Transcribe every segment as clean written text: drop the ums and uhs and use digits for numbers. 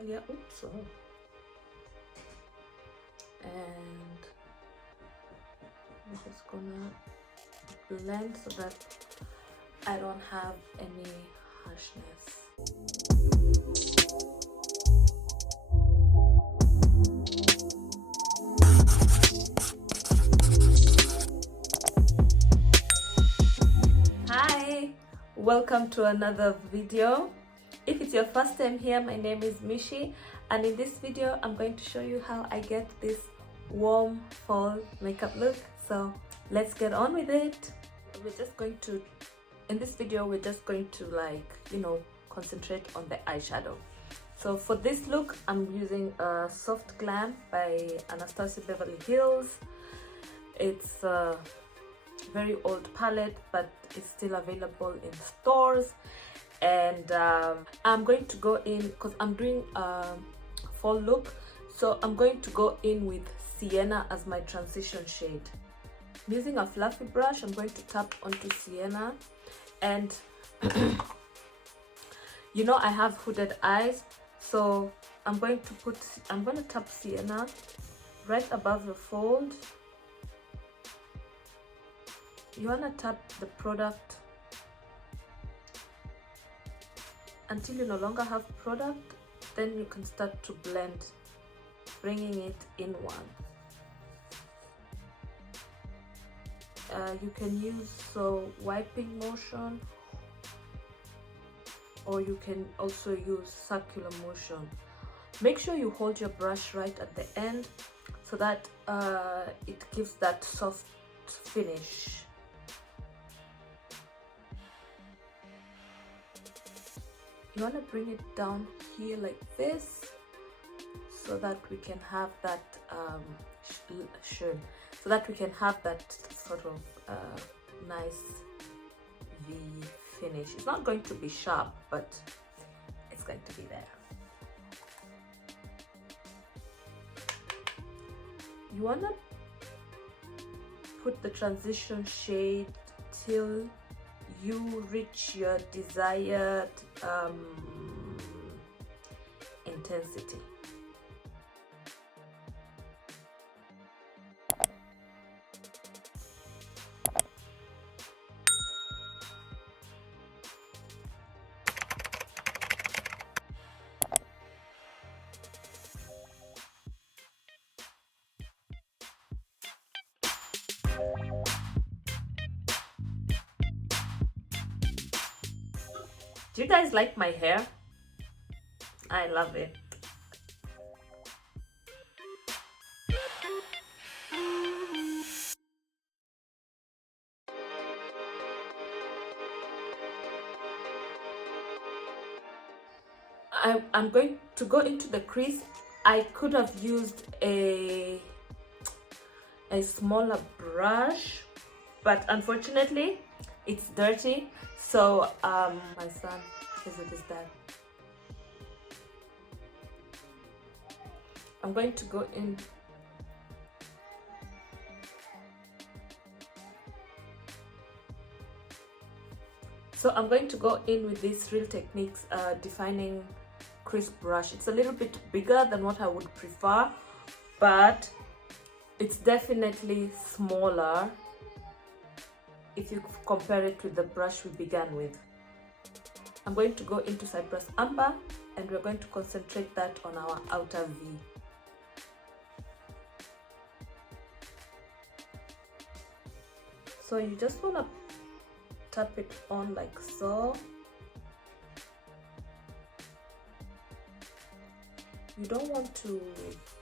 earlier. Oops, oh. And I'm just gonna blend so that I don't have any harshness. Hi, welcome to another video. If it's your first time here, my name is Michy, and in this video I'm going to show you how I get this warm fall makeup look. So let's get on with it. We're just going to, in this video, we're just going to concentrate on the eyeshadow. So for this look, I'm using a Soft Glam by Anastasia Beverly Hills. It's a very old palette, but it's still available in stores. And I'm going to go in, because I'm doing a fall look, so I'm going to go in with Sienna as my transition shade. I'm using a fluffy brush. I'm going to tap onto Sienna, and you know I have hooded eyes, so I'm going to tap Sienna right above the fold. You want to tap the product until you no longer have product, then you can start to blend, bringing it inward. You can use wiping motion, or you can also use circular motion. Make sure you hold your brush right at the end so that it gives that soft finish. You want to bring it down here like this so that we can have that sort of nice V finish. It's not going to be sharp, but it's going to be there. You want to put the transition shade till you reach your desired intensity. Do you guys like my hair? I love it. I'm going to go into the crease. I could have used a smaller brush, but unfortunately it's dirty, so my son is with his dad. I'm going to go in with this Real Techniques defining crisp brush. It's a little bit bigger than what I would prefer, but it's definitely smaller if you compare it with the brush we began with. I'm going to go into Cypress Amber, and we're going to concentrate that on our outer V. So you just want to tap it on like so. You don't want to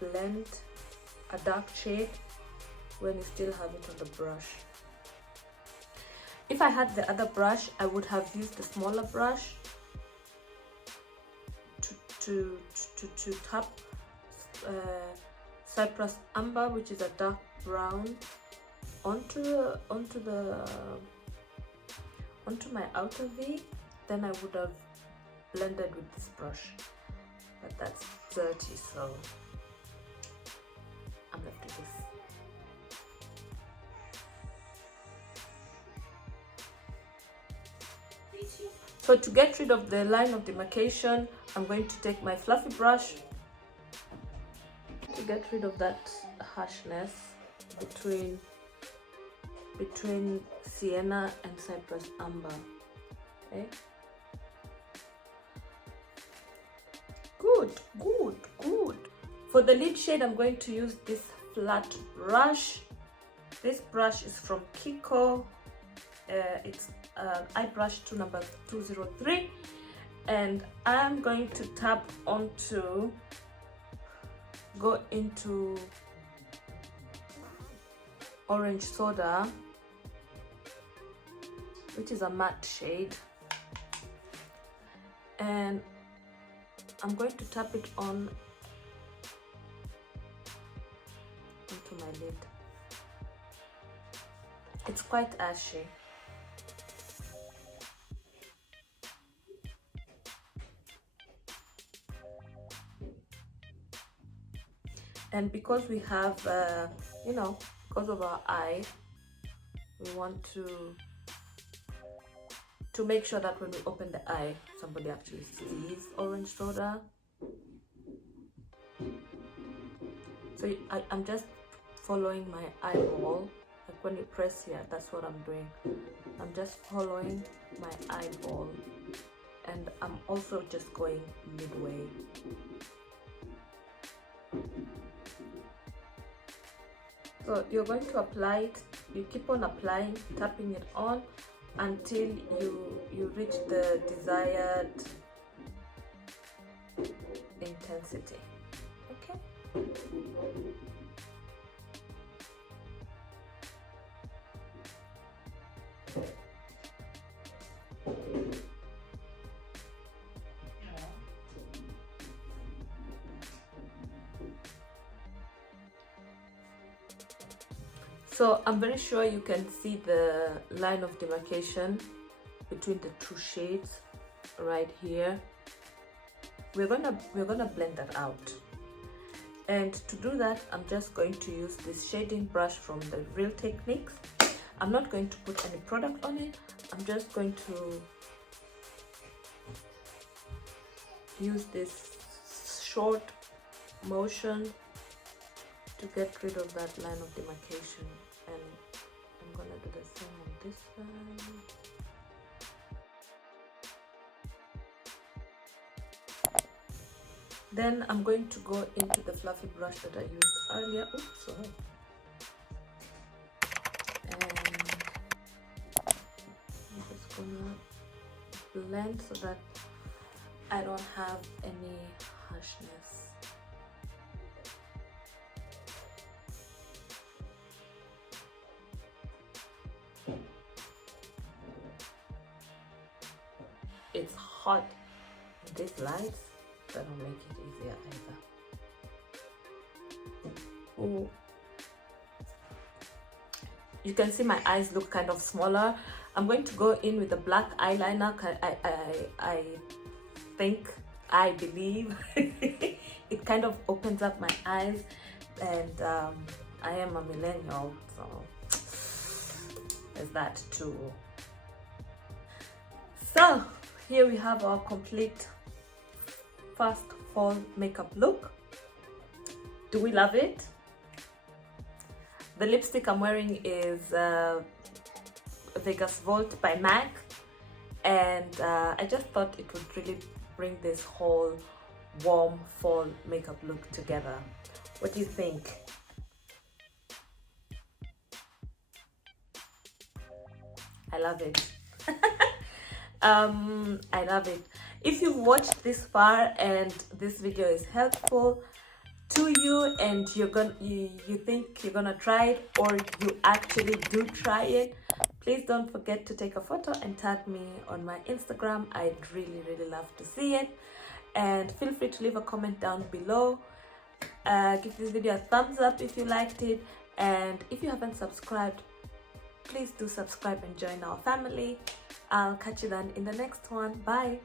blend a dark shade when you still have it on the brush. If I had the other brush, I would have used a smaller brush to tap Cypress Amber, which is a dark brown, onto my outer V. Then I would have blended with this brush, but that's dirty, so I'm left with this. So to get rid of the line of demarcation, I'm going to take my fluffy brush to get rid of that harshness between sienna and cypress amber. Okay, good. For the lid shade, I'm going to use this flat brush. This brush is from Kiko. It's eye brush to number 203, and I'm going to tap onto, go into orange soda, which is a matte shade, and I'm going to tap it on into my lid. It's quite ashy. And because we have, because of our eye, we want to make sure that when we open the eye, somebody actually sees orange soda. So I'm just following my eyeball. Like when you press here, that's what I'm doing. I'm just following my eyeball, and I'm also just going midway. So you're going to apply it, you keep on applying, tapping it on until you reach the desired intensity. Okay? So I'm very sure you can see the line of demarcation between the two shades right here. We're gonna blend that out, and to do that, I'm just going to use this shading brush from the Real Techniques. I'm not going to put any product on it. I'm just going to use this short motion to get rid of that line of demarcation, and I'm gonna do the same on this side. Then I'm going to go into the fluffy brush that I used earlier. Oops, sorry. And I'm just gonna blend so that I don't have any harshness. It's hot. These lights, that don't make it easier either. Oh, you can see my eyes look kind of smaller. I'm going to go in with a black eyeliner. I believe it kind of opens up my eyes, and I am a millennial, so there's that too. So here we have our complete first fall makeup look. Do we love it? The lipstick I'm wearing is Vegas Volt by MAC, and I just thought it would really bring this whole warm fall makeup look together. What do you think? I love it. I love it. If you've watched this far and this video is helpful to you, and you think you're gonna try it, or you actually do try it, please don't forget to take a photo and tag me on my Instagram. I'd really love to see it, and feel free to leave a comment down below. Give this video a thumbs up if you liked it, and if you haven't subscribed, please do subscribe and join our family. I'll catch you then in the next one. Bye.